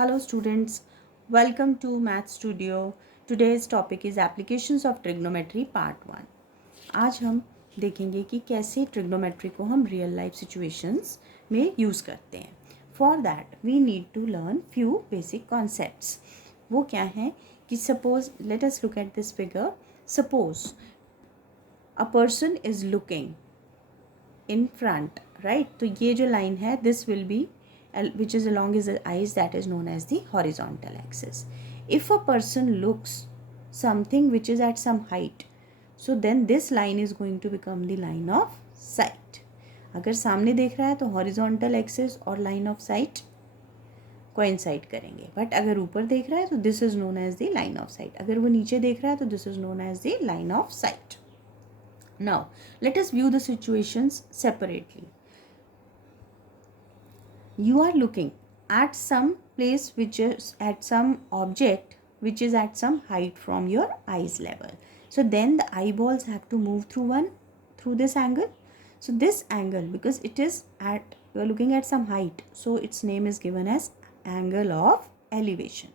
Hello students, welcome to Math Studio. Today's topic is applications of trigonometry part 1. आज हम देखेंगे कि कैसे trigonometry को हम real life situations में use करते हैं. For that we need to learn few basic concepts. वो क्या हैं कि suppose let us look at this figure. Suppose a person is looking in front, right? तो ये जो line है this will be which is along his eyes, that is known as the horizontal axis. If a person looks something which is at some height, so then this line is going to become the line of sight. अगर सामने देख रहा है तो horizontal axis और line of sight coincide करेंगे, but अगर ऊपर देख रहा है तो this is known as the line of sight. अगर वो नीचे देख रहा है तो this is known as the line of sight. Now let us view the situations separately. You are looking at some place which is at some object which is at some height from your eyes level. So then the eyeballs have to move through this angle. So this angle, because it is at, you are looking at some height, so its name is given as angle of elevation.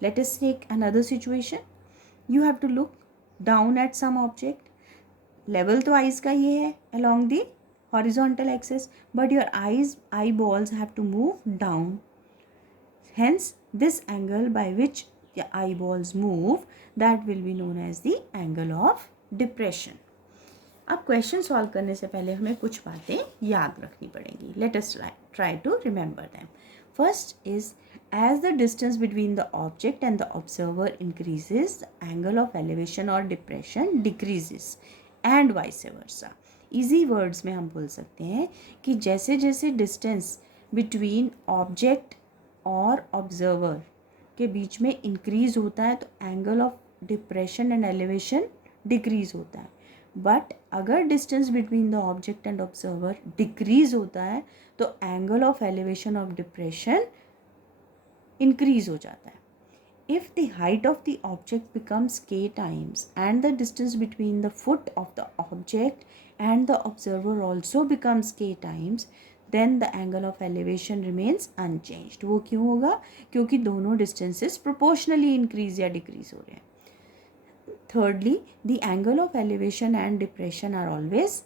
Let us take another situation. You have to look down at some object. Level तो eyes का ये है along the horizontal axis, but your eyeballs have to move down. Hence this angle by which the eyeballs move, that will be known as the angle of depression. अब question solve करने से पहले हमें कुछ बातें याद रखनी पड़ेंगी. Let us try to remember them. First is, as the distance between the object and the observer increases, the angle of elevation or depression decreases and vice versa. Easy words में हम बोल सकते हैं कि जैसे जैसे डिस्टेंस बिटवीन ऑब्जेक्ट और observer के बीच में इंक्रीज होता है तो angle of depression and elevation decrease होता है. बट अगर distance between the object and observer decrease होता है तो angle of elevation of depression increase हो जाता है. If the height of the object becomes k times and the distance between the foot of the object and the observer also becomes k times, then the angle of elevation remains unchanged. वो क्यों होगा? क्योंकि दोनों distances proportionally increase या decrease हो रहे हैं. Thirdly, the angle of elevation and depression are always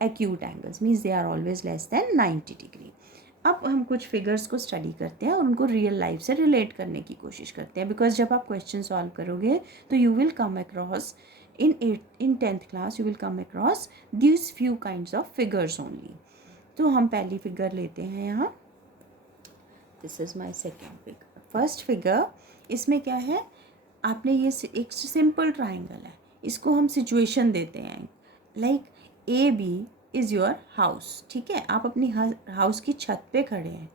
acute angles, means they are always less than 90 degree. अब हम कुछ फिगर्स को स्टडी करते हैं और उनको रियल लाइफ से रिलेट करने की कोशिश करते हैं, बिकॉज जब आप क्वेश्चन सॉल्व करोगे तो you will come across in 10th class you will come across this few kinds of figures only. तो हम पहली फिगर लेते हैं यहाँ. This is my second figure. First figure, इसमें क्या है, आपने ये एक सिंपल ट्राइंगल है, इसको हम सिचुएशन देते हैं like A B is your house. ठीक है, आप अपनी हाउस की छत पे खड़े हैं.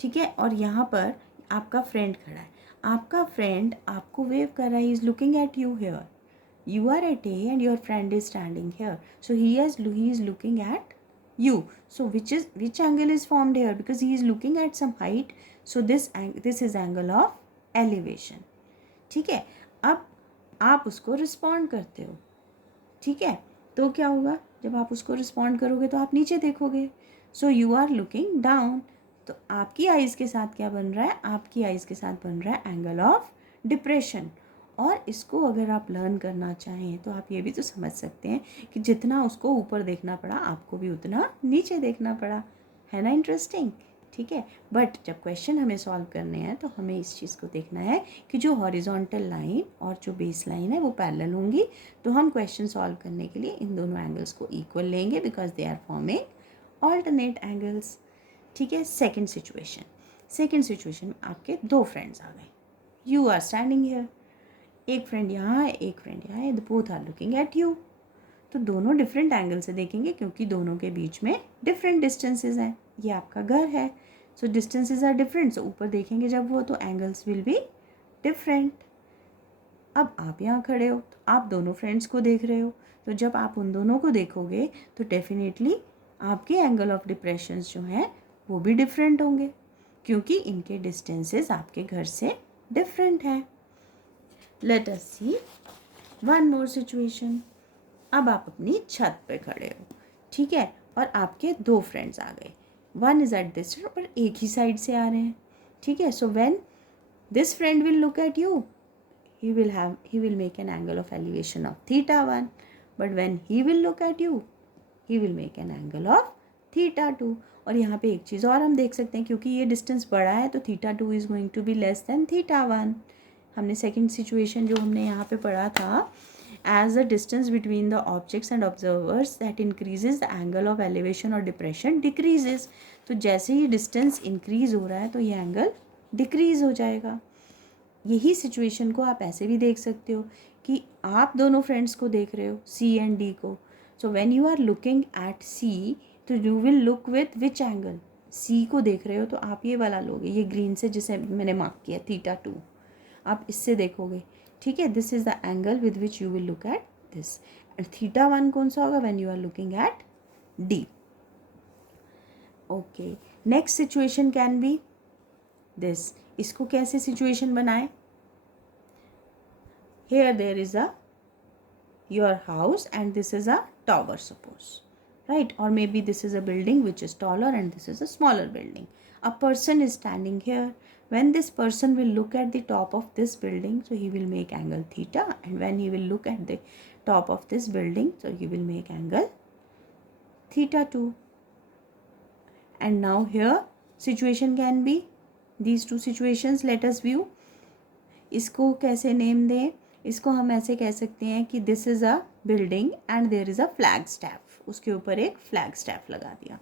ठीक है, और यहाँ पर आपका फ्रेंड खड़ा है. आपका फ्रेंड आपको वेव कर रहा है. He is looking at you here. You are at A and your friend is standing here. So he is looking at you. So which angle is formed here? Because he is looking at some height, so this is angle of elevation. ठीक है, अब आप उसको respond करते हो. ठीक है, तो क्या होगा, जब आप उसको रिस्पॉन्ड करोगे तो आप नीचे देखोगे. So you are looking down. तो आपकी आइज़ के साथ क्या बन रहा है, आपकी आइज़ के साथ बन रहा है एंगल ऑफ डिप्रेशन. और इसको अगर आप लर्न करना चाहें तो आप ये भी तो समझ सकते हैं कि जितना उसको ऊपर देखना पड़ा आपको भी उतना नीचे देखना पड़ा. है ना इंटरेस्टिंग? ठीक है, बट जब क्वेश्चन हमें सॉल्व करने हैं तो हमें इस चीज़ को देखना है कि जो हॉरिजॉन्टल लाइन और जो बेस लाइन है वो पैरेलल होंगी. तो हम क्वेश्चन सॉल्व करने के लिए इन दोनों एंगल्स को इक्वल लेंगे because they are forming alternate angles. ठीक है, सेकेंड सिचुएशन में आपके दो फ्रेंड्स आ गए. You are standing here. एक फ्रेंड यहाँ है, एक फ्रेंड यहाँ है. Both are looking at you. तो दोनों डिफरेंट एंगल से देखेंगे क्योंकि दोनों के बीच में डिफरेंट डिस्टेंसेस हैं. ये आपका घर है, सो डिस्टेंसेस आर डिफरेंट. सो ऊपर देखेंगे जब वो तो एंगल्स विल बी डिफरेंट. अब आप यहाँ खड़े हो तो आप दोनों फ्रेंड्स को देख रहे हो. तो जब आप उन दोनों को देखोगे तो डेफिनेटली आपके एंगल ऑफ डिप्रेशंस जो हैं वो भी डिफरेंट होंगे क्योंकि इनके डिस्टेंसेस आपके घर से डिफरेंट हैं. लेट अस सी वन मोर सिचुएशन. अब आप अपनी छत पे खड़े हो. ठीक है, और आपके दो फ्रेंड्स आ गए. वन इज़ एट दिस और एक ही साइड से आ रहे हैं. ठीक है. So when this friend will look at you, he will make an angle of elevation of theta 1, but when he will look at you, he will make an angle of theta 2. और यहाँ पे एक चीज़ और हम देख सकते हैं, क्योंकि ये डिस्टेंस बड़ा है तो theta 2 is going to be less than theta 1. हमने सेकंड सिचुएशन जो हमने यहाँ पे पढ़ा था, as the distance between the objects and observers that increases, the angle of elevation or depression decreases. तो जैसे ही डिस्टेंस इंक्रीज हो रहा है तो ये एंगल डिक्रीज हो जाएगा. यही सिचुएशन को आप ऐसे भी देख सकते हो कि आप दोनों फ्रेंड्स को देख रहे हो, सी एंड डी को. So when you are looking at C, तो you will look with which angle. C को देख रहे हो तो आप ये वाला लोगे, ये ग्रीन से जिसे मैंने मार्क किया थीटा 2, आप इससे देखोगे. ठीक है, this is the angle with which you will look at this. And theta 1 कौन सा होगा? When you are looking at D. Okay, next situation can be this. इसको कैसे सिचुएशन बनाए? Here there is a your house and this is a tower, suppose, right? Or maybe this is a building which is taller and this is a smaller building. A person is standing here. When this person will look at the top of this building, so he will make angle theta, and when he will look at the top of this building, so he will make angle theta 2. And now here situation can be these two situations. Let us view. इसको कैसे name दें? इसको हम ऐसे कह सकते हैं कि this is a building and there is a flag staff. उसके ऊपर एक फ्लैग स्टैफ लगा दिया.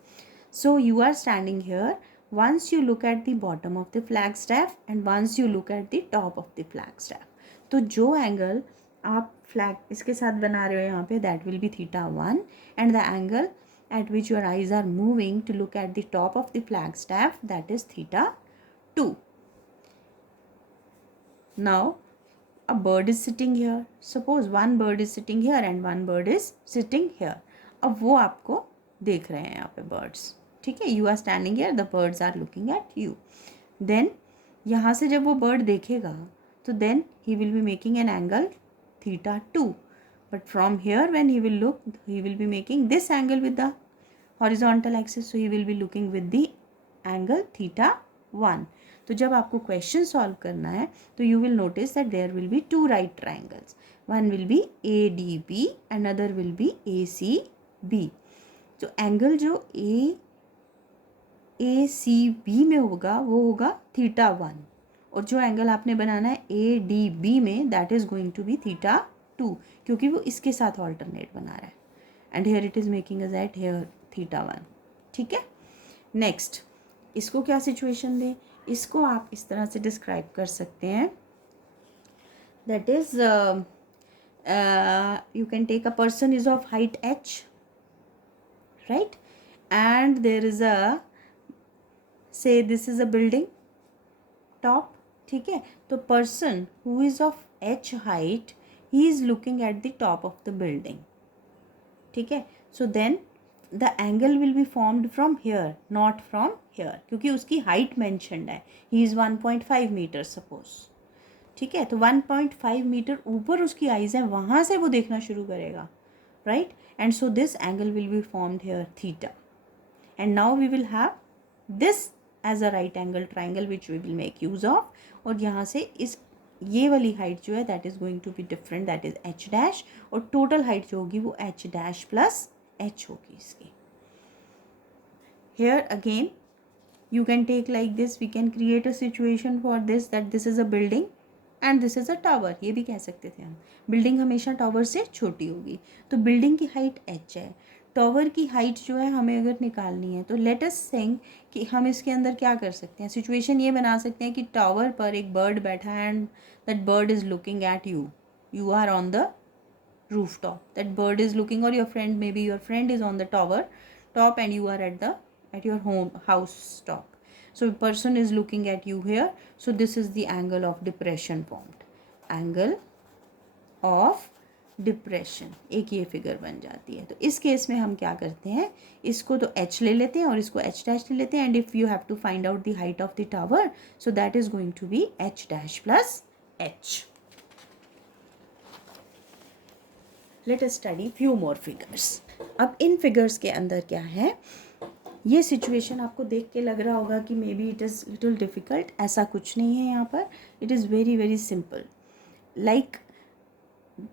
So you are standing here. Once you look at the bottom of the flag staff and once you look at the top of the flag staff, तो जो angle आप flag इसके साथ बना रहे हो यहाँ पे, that will be theta 1, and the angle at which your eyes are moving to look at the top of the flag staff, that is theta 2. Now a bird is sitting here. Suppose one bird is sitting here and one bird is sitting here. अब वो आपको देख रहे हैं यहाँ पे birds. ठीक है, you are standing here, the birds are looking at you. Then यहाँ से जब वो bird देखेगा तो then he will be making an angle theta 2. But from here when he will look, he will be making this angle with the horizontal axis. So he will be looking with the angle theta 1. तो जब आपको question solve करना है तो you will notice that there will be two right triangles. One will be A D B, another will be A C B. तो angle जो A C B में होगा वो होगा थीटा 1, और जो एंगल आपने बनाना है ए डी बी में, that is going to be theta 2, क्योंकि वो इसके साथ ऑल्टरनेट बना रहा है. And here it is making a that here theta 1. ठीक है, नेक्स्ट इसको क्या सिचुएशन दें? इसको आप इस तरह से डिस्क्राइब कर सकते हैं, that is you can take a person is of height h, right? And there is a, say this is a building top. ठीक है, तो person who is of h height, he is looking at the top of the building. ठीक है, so then the angle will be formed from here, not from here, क्योंकि उसकी height mentioned है. he is 1.5 meters suppose. ठीक है, तो 1.5 metre ऊपर उसकी आइज़ है, वहाँ से वो देखना शुरू करेगा, right? And so this angle will be formed here theta. And now we will have this as a right angle triangle which we will make use of. और यहाँ से इस ये वाली हाइट जो है that is going to be different, that is H dash, और total height जो होगी वो एच डैश प्लस एच होगी इसकी. Here again you can take like this, we can create a situation for this, that this is a building and this is a tower. ये भी कह सकते थे हम, बिल्डिंग हमेशा टावर से छोटी होगी. तो बिल्डिंग की हाइट h है, टावर की हाइट जो है हमें अगर निकालनी है तो लेट अस थिंक कि हम इसके अंदर क्या कर सकते हैं. सिचुएशन ये बना सकते हैं कि टावर पर एक बर्ड बैठा है and that bird is looking at you. You are on the rooftop, that bird is looking, or your friend, maybe your friend is on the tower top and you are at your home house top. So person is looking at you here, so this is the angle of depression formed, angle of depression. एक ये figure बन जाती है. तो इस case में हम क्या करते हैं, इसको तो h ले लेते हैं और इसको h डैश ले लेते हैं. And if you have to find out the height of the tower, so that is going to be h dash plus h. Let us study few more figures. अब इन फिगर्स के अंदर क्या है, ये सिचुएशन आपको देख के लग रहा होगा कि maybe it is little difficult, ऐसा कुछ नहीं है यहाँ पर. It is very very simple. Like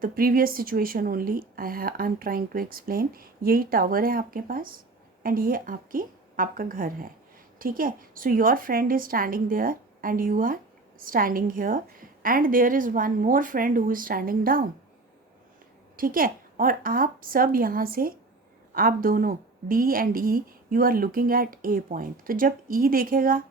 the previous situation only I am trying to explain. यही टावर है आपके पास एंड ये आपका घर है. ठीक है. So your friend is standing there and you are standing here and there is one more friend who is standing down. ठीक है. और आप सब यहाँ से, आप दोनों D and E you are looking at A point. तो जब E देखेगा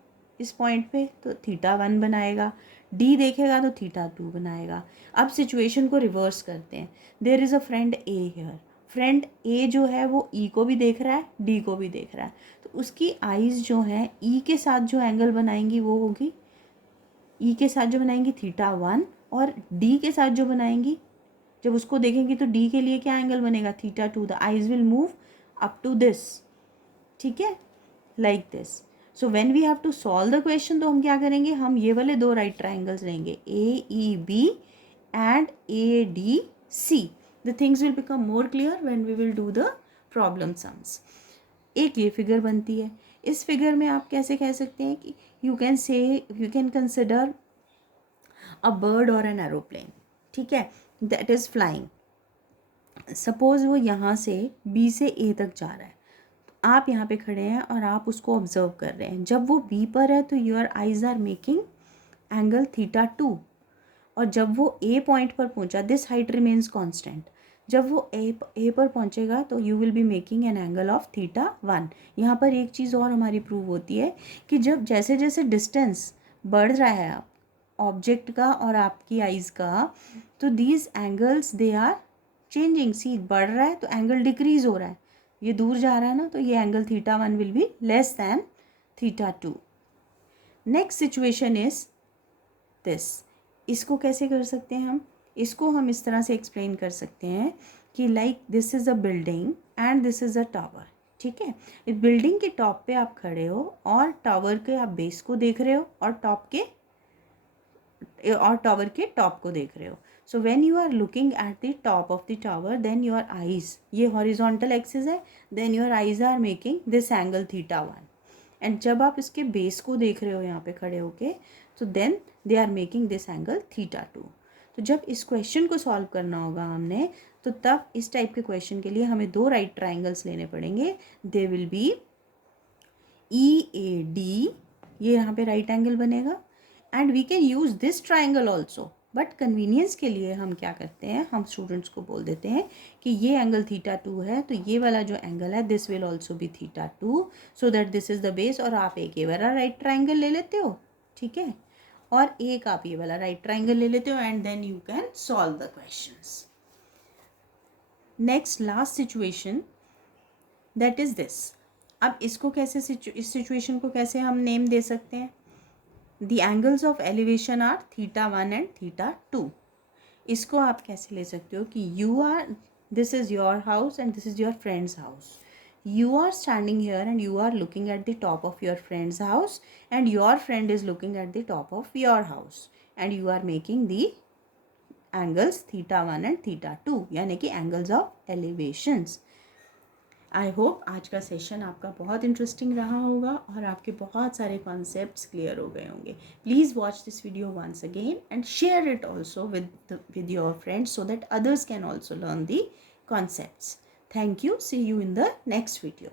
इस पॉइंट पे तो θ1 बनाएगा, D देखेगा तो θ2 बनाएगा. अब सिचुएशन को रिवर्स करते हैं. There is a friend A here. Friend A जो है वो E को भी देख रहा है, D को भी देख रहा है. तो उसकी आइज़ जो हैं E के साथ जो एंगल बनाएंगी वो होगी, E के साथ जो बनाएंगी θ1, और D के साथ जो बनाएंगी, जब उसको देखेंगे तो D के लिए क्या एंगल बनेगा, θ2. The eyes will move up to this. ठीक है, like this. So when we have to solve the question, तो हम क्या करेंगे, हम ये वाले दो राइट ट्राइंगल्स लेंगे, AEB and ADC. The things will become more clear when we will do the problem sums. एक ये फिगर बनती है. इस फिगर में आप कैसे कह सकते हैं कि you can consider a bird और एन एरोप्लेन. ठीक है, दैट इज़ फ्लाइंग. सपोज़ वो यहाँ से B से A तक जा रहा है. आप यहाँ पे खड़े हैं और आप उसको ऑब्जर्व कर रहे हैं. जब वो B पर है तो your eyes are making angle θ2, और जब वो A पॉइंट पर पहुँचा, दिस हाइट रिमेन्स कांस्टेंट. जब वो A पर पहुँचेगा तो you will be making an angle of θ1. यहाँ पर एक चीज़ और हमारी प्रूव होती है कि जब जैसे जैसे डिस्टेंस बढ़ रहा है ऑब्जेक्ट का और आपकी आइज़ का, तो these angles they are changing. C बढ़ रहा है तो एंगल डिक्रीज हो रहा है, ये दूर जा रहा है ना, तो ये angle θ1 will be less than θ2. Next situation is this. इसको कैसे कर सकते हैं हम, इसको हम इस तरह से एक्सप्लेन कर सकते हैं कि like this is a building and this is a tower. ठीक है, इस बिल्डिंग के टॉप पे आप खड़े हो और टावर के आप बेस को देख रहे हो और टावर के टॉप को देख रहे हो. So when you are looking at the top of the tower, then your eyes, ये हॉरिजॉन्टल एक्सिस है, then your eyes are making this angle θ1. And जब आप इसके बेस को देख रहे हो यहाँ पे खड़े होके, तो then they are making this angle θ2. तो जब इस क्वेश्चन को सॉल्व करना होगा हमने, तो तब इस टाइप के क्वेश्चन के लिए हमें दो राइट ट्राइंगल्स लेने पड़ेंगे. दे विल बी EAD, ये यहाँ पे राइट एंगल बनेगा. And we can use this triangle also, but convenience के लिए हम क्या करते हैं, हम स्टूडेंट्स को बोल देते हैं कि ये एंगल θ2 है, तो ये वाला जो एंगल है this will also be θ2, so that this is the base. और आप एक ये वाला राइट ट्राइंगल ले लेते हो. ठीक है, और एक आप ये वाला राइट ट्राइंगल ले लेते हो, and then you can solve the questions. Next last situation, that is this. अब इसको कैसे इस सिचुएशन को कैसे हम नेम दे सकते हैं. The angles of elevation are θ1 and θ2. इसको आप कैसे ले सकते हो कि you are, this is your house and this is your friend's house. You are standing here and you are looking at the top of your friend's house, and your friend is looking at the top of your house, and you are making the angles θ1 and θ2, यानी कि angles of elevations. I hope आज का session आपका बहुत interesting रहा होगा और आपके बहुत सारे कॉन्सेप्ट्स क्लियर हो गए होंगे. Please watch this video once again and share it also with your friends so that others can also learn the concepts. Thank you. See you in the next video.